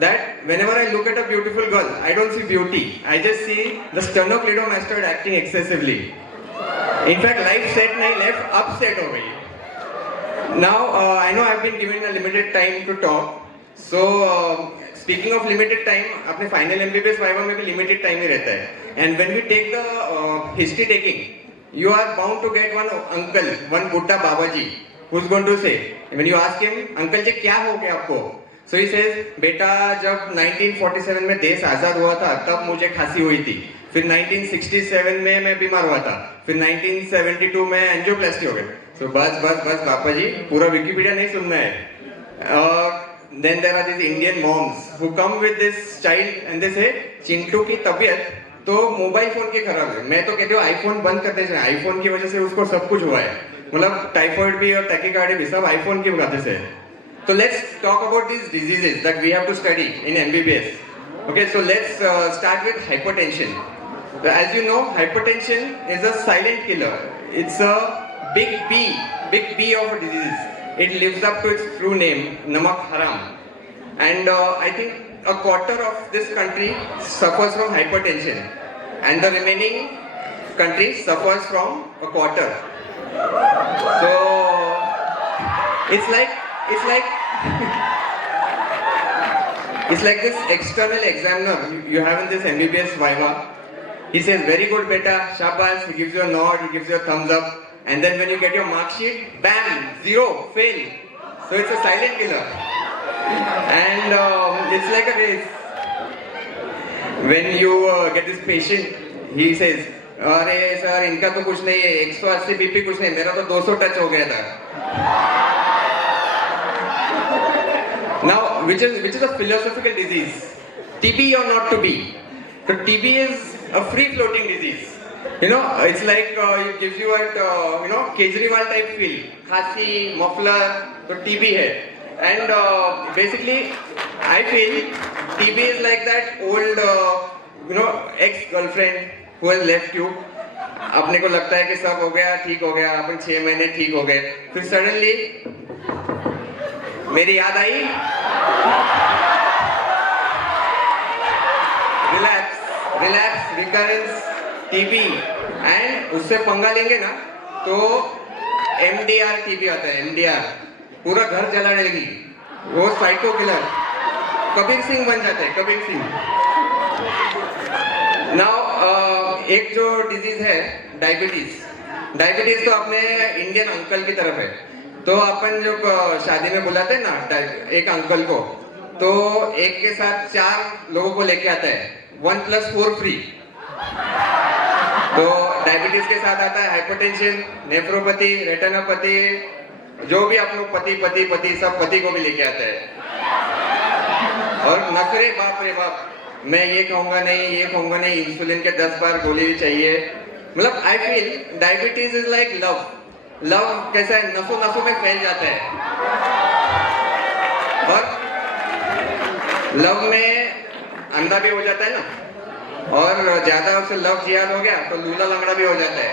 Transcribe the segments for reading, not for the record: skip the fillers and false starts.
that whenever I look at a beautiful girl, I don't see beauty. I just see the sternocleidomastoid acting excessively. In fact, life set nahi left, upset हो गई. Now, I know I've been given a limited time to talk. So, speaking of limited time, अपने final MBBS viva में भी limited time ही रहता है. And when we take the history taking, you are bound to get one uncle, one Buddha Babaji, who's going to say, when you ask him, Uncle जी क्या हो गया आपको? So he says, बेटा जब 1947 में देश आजाद हुआ था तब मुझे खांसी हुई थी. फिर 1967 में मैं बीमार हुआ था. फिर 1972 में एंजियोप्लास्टी हो गया. So बस पापा जी पूरा विकिपीडिया नहीं सुनना है. Then there are these Indian moms who come with this child and they say, Chintu की तबीयत तो मोबाइल फोन की खराब है. मैं तो कहती हूँ आईफोन बंद करते जाए. आईफोन की वजह से उसको सब कुछ हुआ है. मतलब टाइफॉइड भी और टैकीकार्डिया भी सब आईफोन की वजह से. So let's talk about these diseases that we have to study in MBBS. Okay, so let's start with hypertension. As you know, hypertension is a silent killer. It's a big B of a disease. It lives up to its true name, Namak Haram. And I think a quarter of this country suffers from hypertension. And the remaining country suffers from a quarter. So, it's like it's like this external examiner you have in this MBBS viva. He says, very good beta, shabash, he gives you a nod, he gives you a thumbs up. And then when you get your mark sheet, bam, 0, fail. So it's a silent killer. And it's like a race. When you get this patient, he says, अरे sir इनका तो कुछ नहीं है, 180 BP कुछ नहीं, मेरा तो 200 टच हो गया था. Now, which is a philosophical disease? TB or not to be? So TB is a free-floating disease. You know, it's like it gives you a Kejriwal type feel. Khasi, muffler, so TB है. And basically, I feel TB is like that old, ex-girlfriend who has left you. अपने को लगता है कि सब हो गया, ठीक हो गया, अपन 6 महीने ठीक हो गए. फिर suddenly मेरी याद आई. Relapse, recurrence, TB, and उससे पंगा लेंगे ना तो MDR TB आता है. MDR पूरा घर जला देगी. वो साइको किलर कबीर सिंह बन जाते हैं. कबीर सिंह. नाउ एक जो डिजीज है डायबिटीज तो अपने इंडियन अंकल की तरफ है. तो अपन जो शादी में बुलाते हैं ना एक अंकल को, तो एक के साथ 4 लोगों को लेके आता है. 1+4 फ्री. तो डायबिटीज के साथ आता है हाइपरटेंशन, नेफ्रोपैथी, रेटिनोपैथी, जो भी आप लोग पति सब पति को भी लेके आता है. और नखरे बाप रे बाप, मैं ये कहूंगा नहीं, इंसुलिन के 10 बार गोली भी चाहिए. मतलब I feel diabetes is like love कैसा है, नसों में फैल जाता है. और लव में अंधा भी हो जाता है ना, और ज्यादा उसे लव जियाद हो गया तो लूला लंगड़ा भी हो जाता है.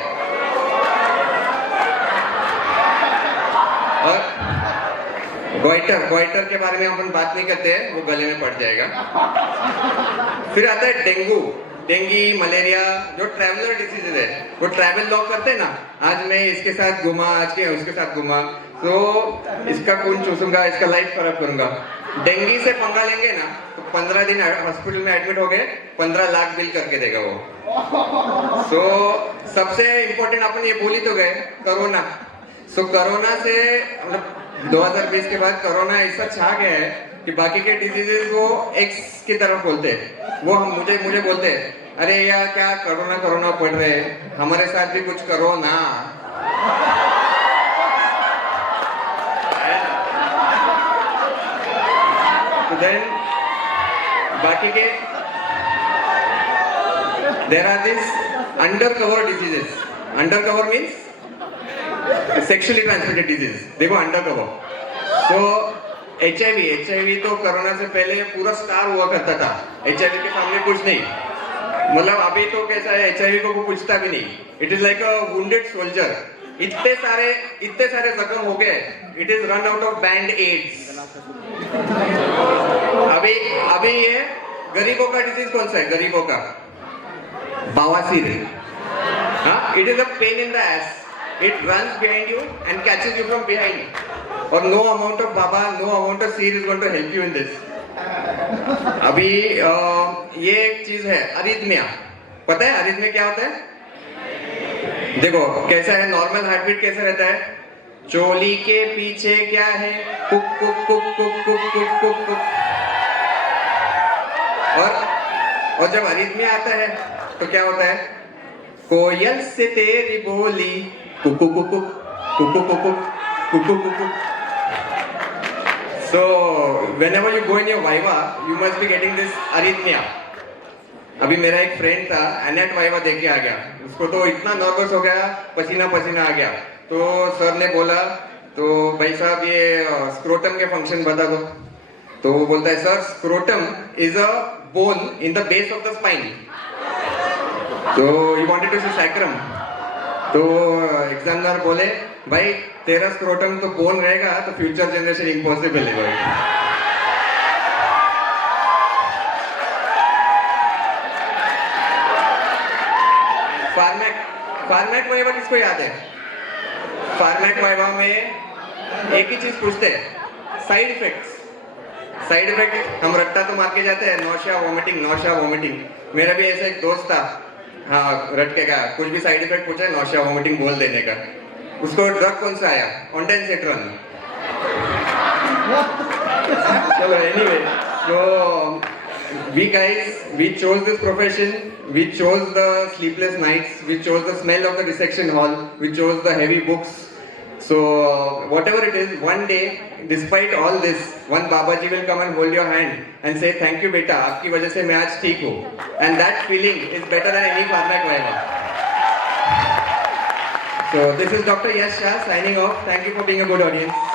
और गोइटर के बारे में अपन बात नहीं करते हैं, वो गले में पड़ जाएगा. फिर आता है डेंगू, मलेरिया, जो ट्रैवलर डिसीजेज है. वो ट्रैवल लॉक करते हैं ना, आज मैं इसके साथ घूमा, आज के उसके साथ घूमा, तो इसका खून चूसूंगा, इसका लाइफ खराब करूंगा. डेंगू से पंगा लेंगे ना तो 15 दिन हॉस्पिटल में एडमिट हो गए, 15 लाख बिल करके देगा वो. सो सबसे इम्पोर्टेंट अपन ये भूल ही तो गए, कोरोना. सो कोरोना से मतलब 2020 के बाद कोरोना ऐसा छा गया है कि बाकी के डिजीजेस वो एक्स की तरफ बोलते हैं. वो हम मुझे बोलते हैं, अरे यार क्या कोरोना पड़ रहे हैं, हमारे साथ भी कुछ करो ना. तो देन बाकी के there are these undercover diseases. Undercover means sexually transmitted disease. देखो undercover. So HIV तो कोरोना से पहले पूरा स्टार हुआ करता था. HIV के सामने कुछ नहीं. मतलब अभी तो कैसा है, HIV को पूछता भी नहीं. It is like a wounded soldier. इतने सारे जख्म हो गए. It is run out of band-aids. अभी अभी ये गरीबों का डिजीज कौन सा है? गरीबों का बवासीर. हाँ, it is a pain in the ass. It runs behind you and catches you from behind. और no amount of baba, no amount of seed is going to help you in this. अभी ये एक चीज है arrhythmia. पता है arrhythmia क्या होता है? देखो कैसा है, नॉर्मल हार्टबीट कैसा रहता है? चोली के पीछे क्या है? Cook cook cook cook cook cook cook cook. और जब अरिथमिया आता है तो क्या होता है? कोयल से तेरी बोली Kuku Kuku Kuku Kuku Kuku Kuku. So whenever you go in your viva, you must be getting this arrhythmia. अभी मेरा एक फ्रेंड था, एनेट वाइवा देख के आ गया. उसको तो इतना नर्वस हो गया, पसीना पसीना आ गया. तो सर ने बोला तो भाई साहब ये स्क्रोटम के फंक्शन बता दो. तो वो बोलता है sir scrotum is a bone in the base of the spine. तो he wanted to see sacrum. तो एग्जामिनर बोले भाई तेरा स्क्रोटम तो बोन रहेगा तो फ्यूचर जनरेशन इम्पॉसिबल है भाई. फार्मैक वाइवा किसको याद है? फार्मैक वाइवा में एक ही चीज पूछते हैं, साइड इफेक्ट्स. साइड इफेक्ट हम रट्टा तो मार के जाते हैं, नौशिया वॉमिटिंग नौशिया वॉमिटिंग. मेरा भी ऐसा एक दोस्त था, हाँ रटके का कुछ भी साइड इफेक्ट पूछा नौशिया वॉमिटिंग बोल देने का. उसको ड्रग कौन सा आया? ऑन्टेंसेट्रॉन. चलो anyway, so we guys, we chose this profession, we chose the sleepless nights, we chose the smell of the dissection hall, we chose the heavy books. So whatever it is, one day despite all this, one Babaji will come and hold your hand and say thank you beta, आपकी वजह से मैं आज ठीक हूँ. And that feeling is better than any Farmak Viva. So this is Dr. Yash Shah signing off. Thank you for being a good audience.